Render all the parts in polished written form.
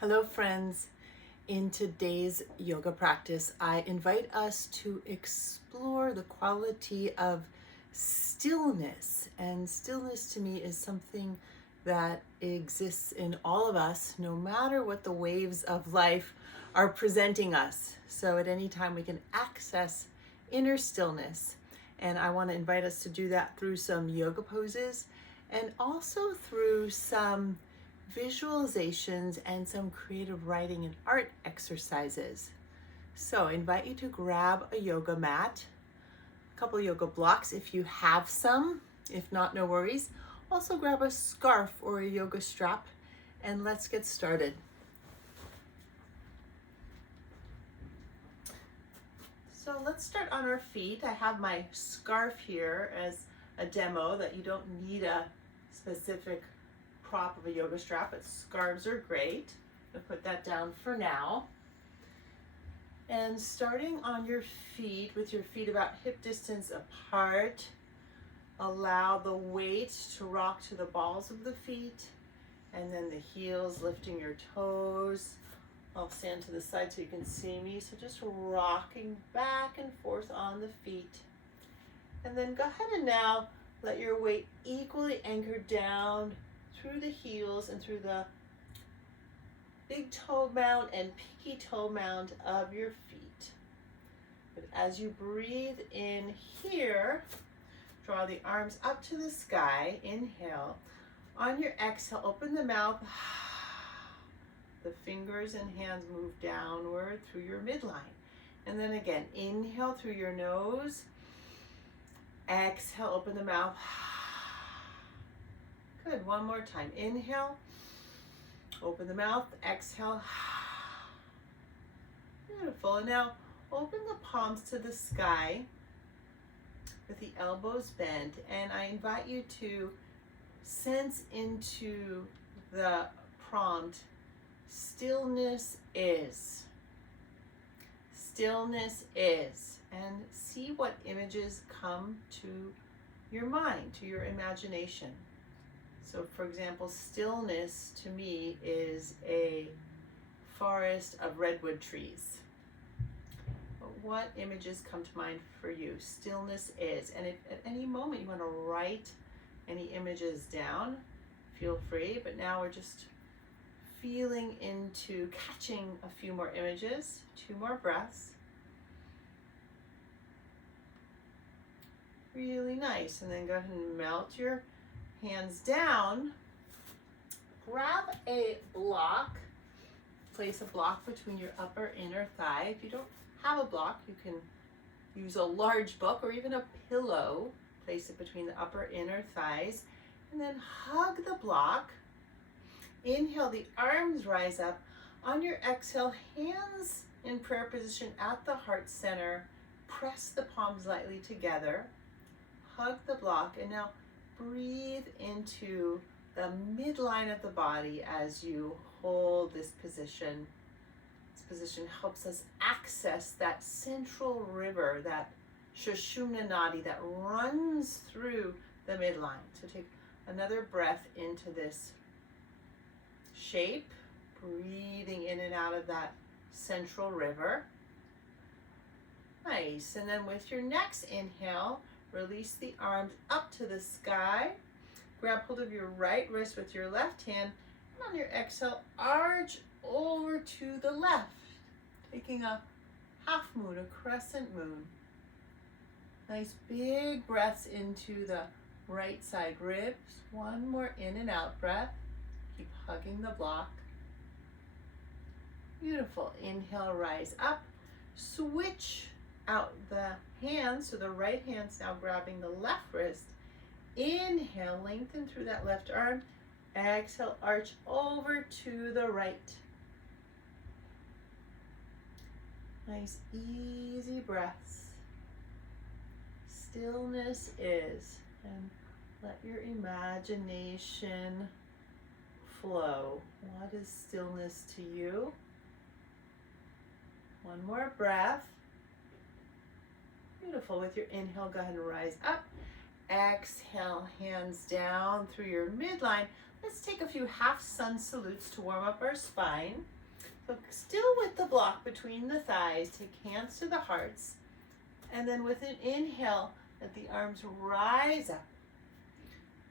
Hello, friends. In today's yoga practice, I invite us to explore the quality of stillness. And stillness to me is something that exists in all of us, no matter what the waves of life are presenting us. So at any time we can access inner stillness. And I want to invite us to do that through some yoga poses and also through some visualizations and some creative writing and art exercises. So I invite you to grab a yoga mat, a couple yoga blocks if you have some. If not, no worries. Also grab a scarf or a yoga strap and let's get started. So let's start on our feet. I have my scarf here as a demo that you don't need a specific prop of a yoga strap, but scarves are great. I'll put that down for now. And starting on your feet, with your feet about hip distance apart, allow the weight to rock to the balls of the feet, and then the heels lifting your toes. I'll stand to the side so you can see me. So just rocking back and forth on the feet. And then go ahead and now let your weight equally anchor down through the heels and through the big toe mound and pinky toe mound of your feet. But as you breathe in here, draw the arms up to the sky. Inhale. On your exhale, open the mouth. The fingers and hands move downward through your midline. And then again, inhale through your nose. Exhale, open the mouth. Good, one more time. Inhale, open the mouth, exhale. Beautiful. And now open the palms to the sky with the elbows bent. And I invite you to sense into the prompt, stillness is. Stillness is. And see what images come to your mind, to your imagination. So for example, stillness to me is a forest of redwood trees. But what images come to mind for you? Stillness is. And if at any moment you want to write any images down, feel free. But now we're just feeling into catching a few more images, 2 more breaths. Really nice. And then go ahead and melt your hands down. Grab a block. Place a block between your upper inner thigh. If you don't have a block, you can use a large book or even a pillow. Place it between the upper inner thighs. And then hug the block. Inhale, the arms rise up. On your exhale, hands in prayer position at the heart center. Press the palms lightly together. Hug the block, and now breathe into the midline of the body as you hold this position. This position helps us access that central river, that Sushumna Nadi that runs through the midline. So take another breath into this shape, breathing in and out of that central river. Nice. And then with your next inhale, release the arms up to the sky. Grab hold of your right wrist with your left hand. And on your exhale, arch over to the left. Taking a half moon, a crescent moon. Nice big breaths into the right side ribs. One more in and out breath. Keep hugging the block. Beautiful. Inhale, rise up. Switch out the hands, so the right hand's now grabbing the left wrist. Inhale, lengthen through that left arm. Exhale, arch over to the right. Nice, easy breaths. Stillness is. And let your imagination flow. What is stillness to you? One more breath. Beautiful. With your inhale, go ahead and rise up. Exhale, hands down through your midline. Let's take a few half sun salutes to warm up our spine. So still with the block between the thighs, take hands to the hearts. And then with an inhale, let the arms rise up.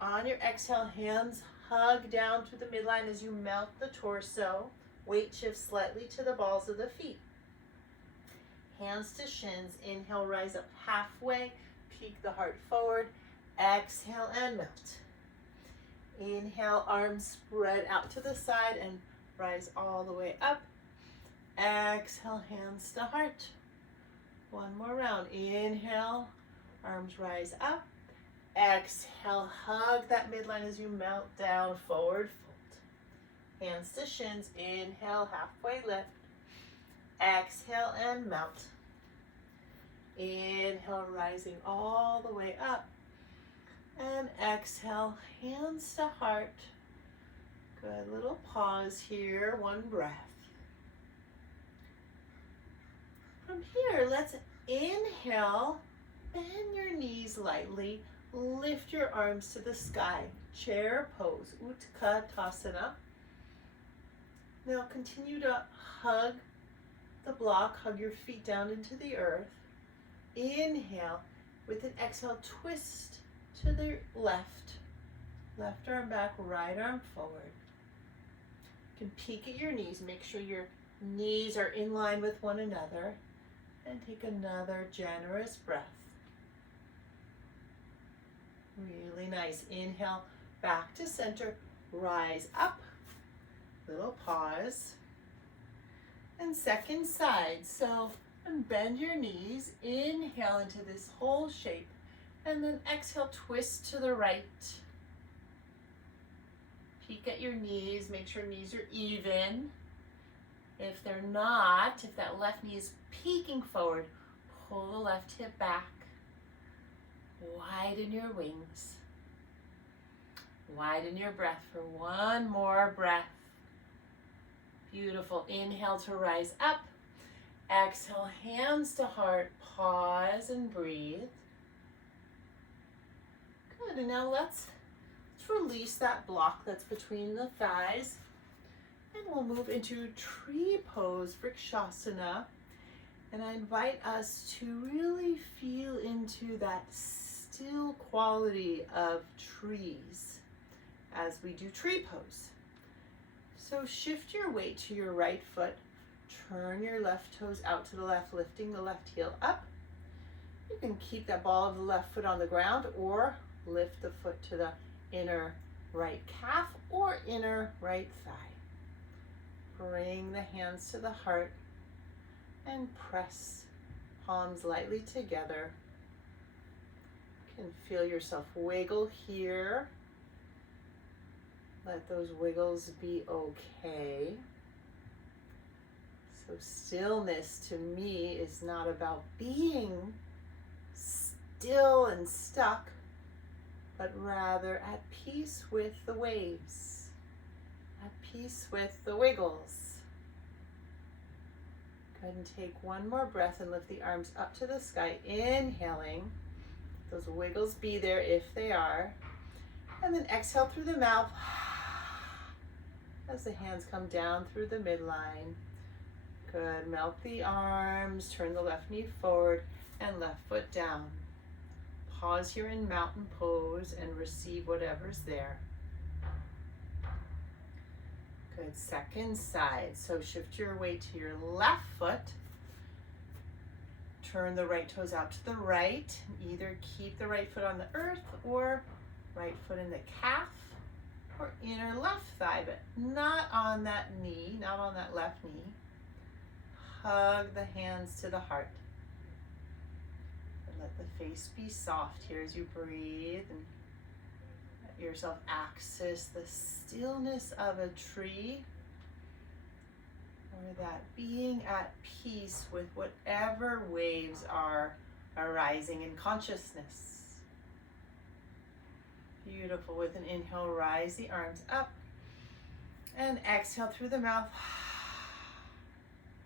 On your exhale, hands hug down to the midline as you melt the torso. Weight shifts slightly to the balls of the feet. Hands to shins. Inhale, rise up halfway. Peek the heart forward. Exhale and melt. Inhale, arms spread out to the side and rise all the way up. Exhale, hands to heart. One more round. Inhale, arms rise up. Exhale, hug that midline as you melt down, forward fold. Hands to shins. Inhale, halfway lift. Exhale and melt. Inhale, rising all the way up. And exhale, hands to heart. Good little pause here, one breath. From here, let's inhale, bend your knees lightly, lift your arms to the sky, chair pose, Utkatasana. Now continue to hug the block, hug your feet down into the earth. Inhale, with an exhale, twist to the left. Left arm back, right arm forward. You can peek at your knees, make sure your knees are in line with one another. And take another generous breath. Really nice. Inhale, back to center, rise up. Little pause. And second side. So bend your knees, inhale into this whole shape, and then exhale, twist to the right. Peek at your knees, make sure knees are even. If they're not, if that left knee is peeking forward, pull the left hip back. Widen your wings. Widen your breath for one more breath. Beautiful. Inhale to rise up. Exhale, hands to heart. Pause and breathe. Good. And now let's release that block that's between the thighs. And we'll move into tree pose, Rakshasana. And I invite us to really feel into that still quality of trees as we do tree pose. So shift your weight to your right foot. Turn your left toes out to the left, lifting the left heel up. You can keep that ball of the left foot on the ground or lift the foot to the inner right calf or inner right thigh. Bring the hands to the heart and press palms lightly together. You can feel yourself wiggle here. Let those wiggles be okay. So stillness to me is not about being still and stuck, but rather at peace with the waves. At peace with the wiggles. Go ahead and take one more breath and lift the arms up to the sky, inhaling. Those wiggles be there if they are. And then exhale through the mouth as the hands come down through the midline. Good. Melt the arms, turn the left knee forward and left foot down. Pause here in mountain pose and receive whatever's there. Good. Second side. So shift your weight to your left foot. Turn the right toes out to the right. Either keep the right foot on the earth or right foot in the calf or inner left thigh, but not on that knee, not on that left knee. Hug the hands to the heart. And let the face be soft here as you breathe and let yourself access the stillness of a tree, or that being at peace with whatever waves are arising in consciousness. Beautiful. With an inhale, rise the arms up and exhale through the mouth.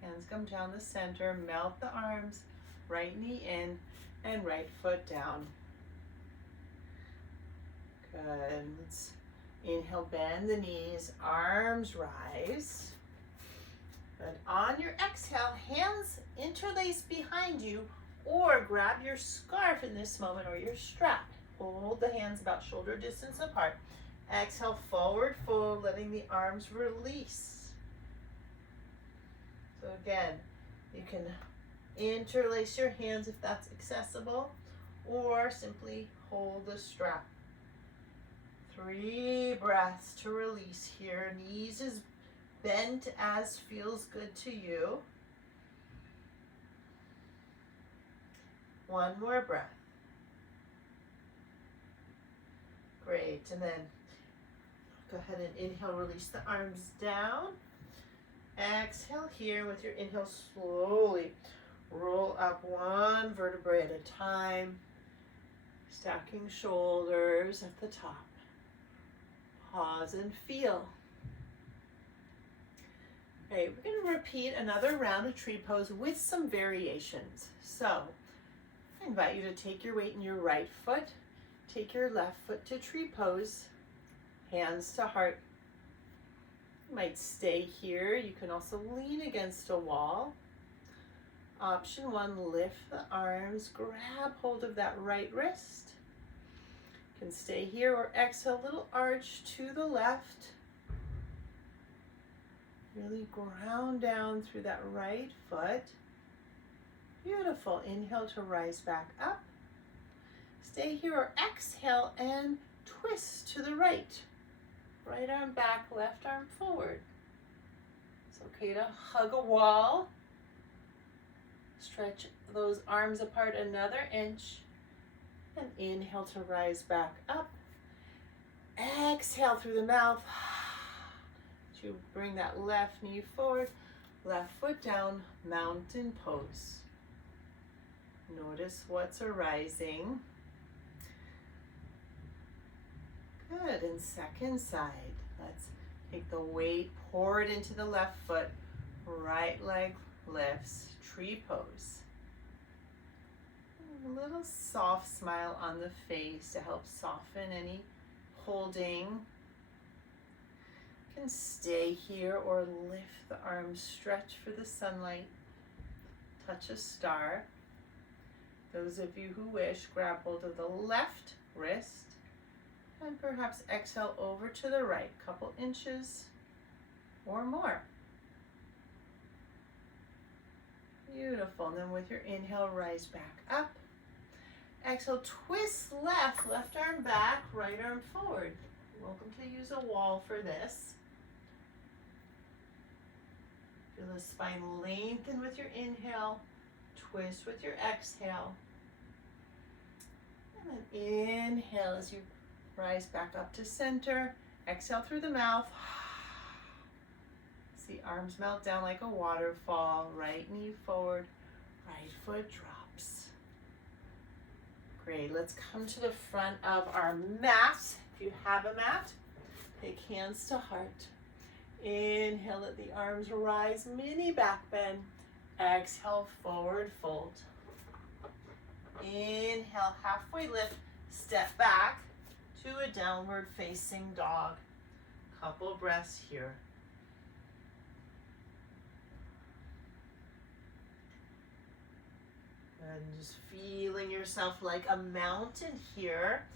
Hands come down the center, melt the arms, right knee in and right foot down. Good. Let's Inhale, bend the knees, arms rise. Good. On your exhale, hands interlace behind you, or grab your scarf in this moment or your strap. Hold the hands about shoulder distance apart. Exhale, forward fold, letting the arms release. So again, you can interlace your hands if that's accessible, or simply hold the strap. 3 breaths to release here. Knees as bent as feels good to you. 1 more breath. Great, and then go ahead and inhale, release the arms down. Exhale here with your inhale, slowly roll up 1 vertebrae at a time, stacking shoulders at the top. Pause and feel. Okay, we're going to repeat another round of tree pose with some variations. So, I invite you to take your weight in your right foot, take your left foot to tree pose, hands to heart. You might stay here. You can also lean against a wall. Option 1, lift the arms, grab hold of that right wrist. You can stay here or exhale, little arch to the left. Really ground down through that right foot. Beautiful. Inhale to rise back up. Stay here or exhale and twist to the right. Right arm back, left arm forward. It's okay to hug a wall. Stretch those arms apart another inch. And inhale to rise back up. Exhale through the mouth to bring that left knee forward, left foot down, mountain pose. Notice what's arising. Good, and second side. Let's take the weight, pour it into the left foot, right leg lifts, tree pose. A little soft smile on the face to help soften any holding. You can stay here or lift the arms, stretch for the sunlight, touch a star. Those of you who wish, grab hold of the left wrist and perhaps exhale over to the right, couple inches or more. Beautiful. And then with your inhale, rise back up. Exhale, twist left, left arm back, right arm forward. Welcome to use a wall for this. Feel the spine lengthen with your inhale, twist with your exhale. And then inhale as you rise back up to center. Exhale through the mouth. See arms melt down like a waterfall. Right knee forward, right foot drops. Great, let's come to the front of our mat. If you have a mat, take hands to heart. Inhale, let the arms rise, mini back bend. Exhale, forward fold. Inhale, halfway lift, step back to a downward facing dog. Couple breaths here. And just feeling yourself like a mountain here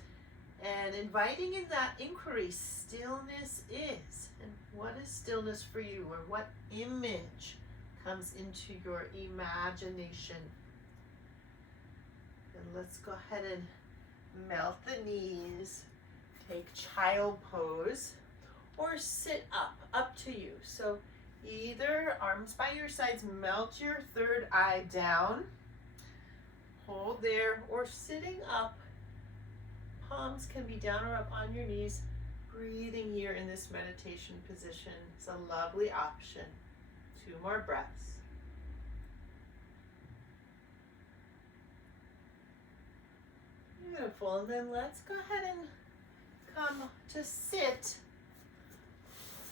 and inviting in that inquiry, stillness is. And what is stillness for you, or what image comes into your imagination? And let's go ahead and melt the knees, take child pose, or sit up to you. So either arms by your sides, melt your third eye down. Hold there, or sitting up. Palms can be down or up on your knees. Breathing here in this meditation position is a lovely option. 2 more breaths. Beautiful, and then let's go ahead and come to sit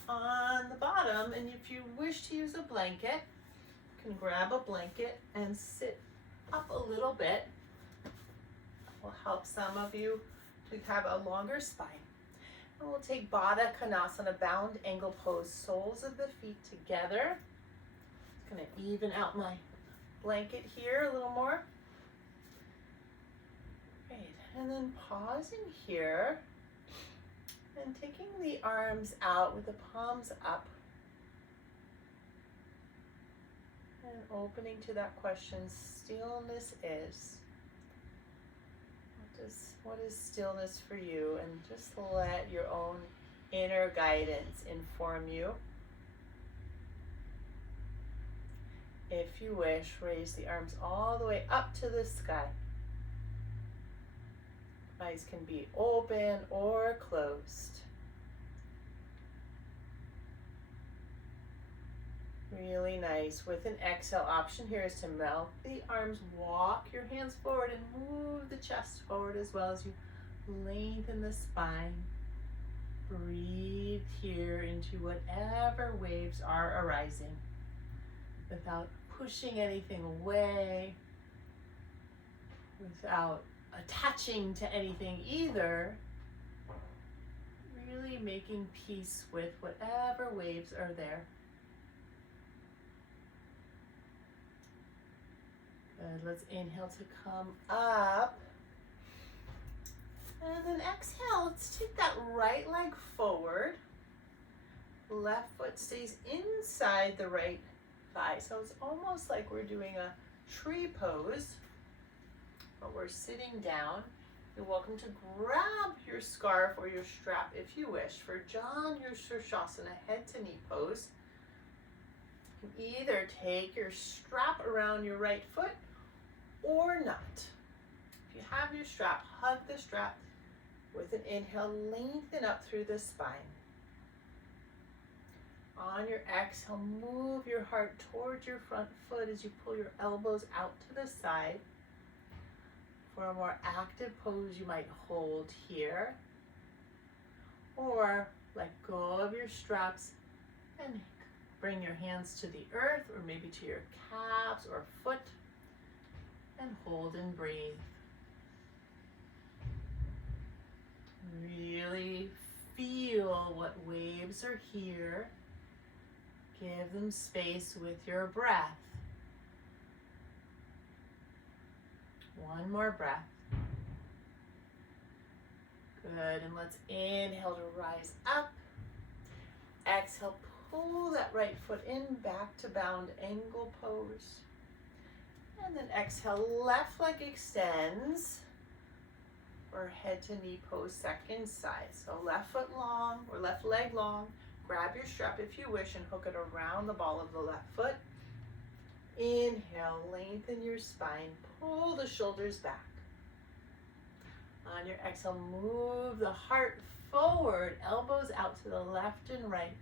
on the bottom. And if you wish to use a blanket, you can grab a blanket and sit up a little bit. Will help some of you to have a longer spine. And we'll take Badakanasana, bound angle pose, soles of the feet together. Just gonna even out my blanket here a little more. Great, and then pausing here and taking the arms out with the palms up. And opening to that question, stillness is. What is stillness for you? And just let your own inner guidance inform you. If you wish, raise the arms all the way up to the sky. Eyes can be open or closed. Really nice. With an exhale, option here is to melt the arms, walk your hands forward and move the chest forward as well as you lengthen the spine. Breathe here into whatever waves are arising without pushing anything away, without attaching to anything either. Really making peace with whatever waves are there. Good. Let's inhale to come up. And then exhale, let's take that right leg forward. Left foot stays inside the right thigh. So it's almost like we're doing a tree pose, but we're sitting down. You're welcome to grab your scarf or your strap if you wish. For John, your Rakshasana, head to knee pose. You can either take your strap around your right foot or not. If you have your strap, hug the strap. With an inhale, lengthen up through the spine. On your exhale, move your heart towards your front foot as you pull your elbows out to the side. For a more active pose, you might hold here, or let go of your straps and bring your hands to the earth, or maybe to your calves or foot, and hold and breathe. Really feel what waves are here. Give them space with your breath. One more breath. Good, and let's inhale to rise up. Exhale, pull that right foot in, back to bound angle pose. And then exhale, left leg extends. Or head to knee pose, second side. So left foot long or left leg long. Grab your strap if you wish and hook it around the ball of the left foot. Inhale, lengthen your spine, pull the shoulders back. On your exhale, move the heart forward, elbows out to the left and right.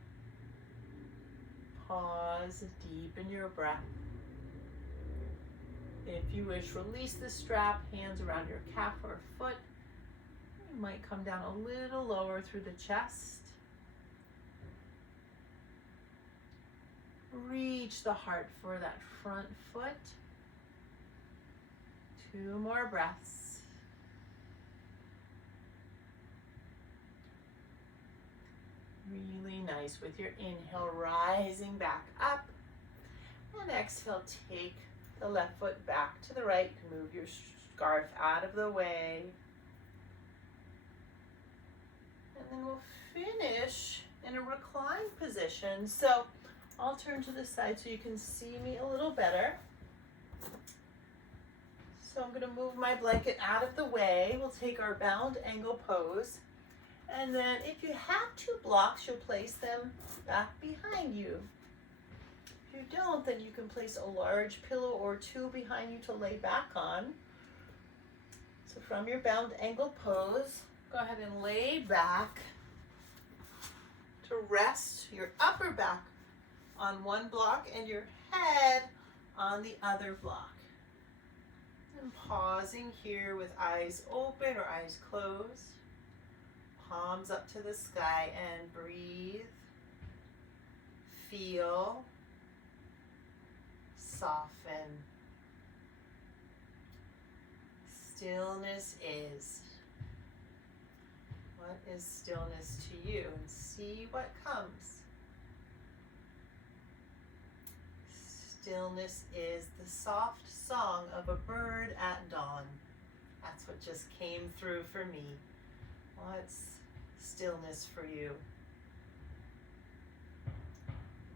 Pause, deepen your breath. If you wish, release the strap, hands around your calf or foot. You might come down a little lower through the chest. Reach the heart for that front foot. 2 more breaths. Really nice. With your inhale, rising back up. And exhale, take the left foot back to the right. You can move your scarf out of the way. And then we'll finish in a reclined position. So I'll turn to the side so you can see me a little better. So I'm going to move my blanket out of the way. We'll take our bound angle pose. And then if you have 2 blocks, you'll place them back behind you. If you don't, then you can place a large pillow or 2 behind you to lay back on. So from your bound angle pose, go ahead and lay back to rest your upper back on one block and your head on the other block. And pausing here with eyes open or eyes closed. Palms up to the sky and breathe. Feel. Soften. Stillness is. What is stillness to you? And see what comes. Stillness is the soft song of a bird at dawn. That's what just came through for me. What's stillness for you?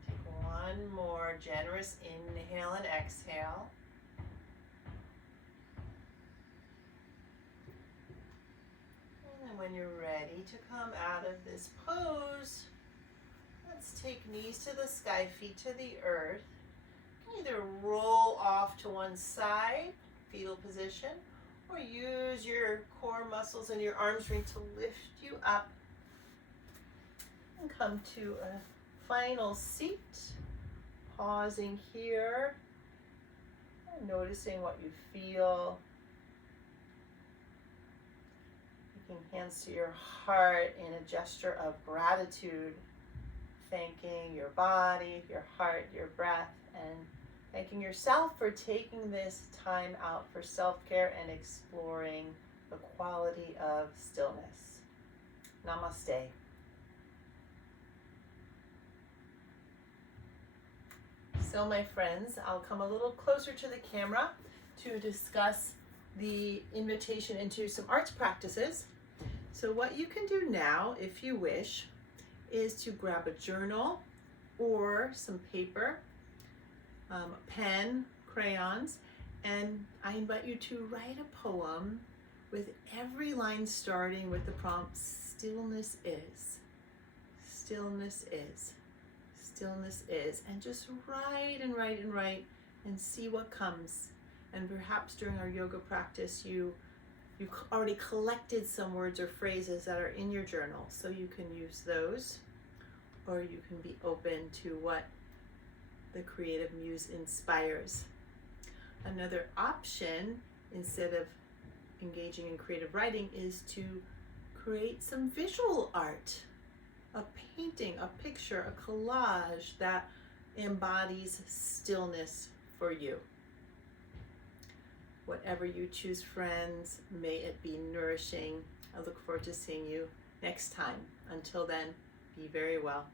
Take one more generous inhale and exhale. And when you're ready to come out of this pose, let's take knees to the sky, feet to the earth. Either roll off to one side, fetal position, or use your core muscles and your arm strength to lift you up and come to a final seat. Pausing here and noticing what you feel. Taking hands to your heart in a gesture of gratitude, thanking your body, your heart, your breath, and thanking yourself for taking this time out for self-care and exploring the quality of stillness. Namaste. So my friends, I'll come a little closer to the camera to discuss the invitation into some arts practices. So what you can do now, if you wish, is to grab a journal or some paper, pen, crayons, and I invite you to write a poem with every line starting with the prompt, stillness is, stillness is, stillness is, and just write and write and write and see what comes. And perhaps during our yoga practice, you already collected some words or phrases that are in your journal, so you can use those, or you can be open to what the creative muse inspires. Another option, instead of engaging in creative writing, is to create some visual art, a painting, a picture, a collage that embodies stillness for you. Whatever you choose, friends, may it be nourishing. I look forward to seeing you next time. Until then, be very well.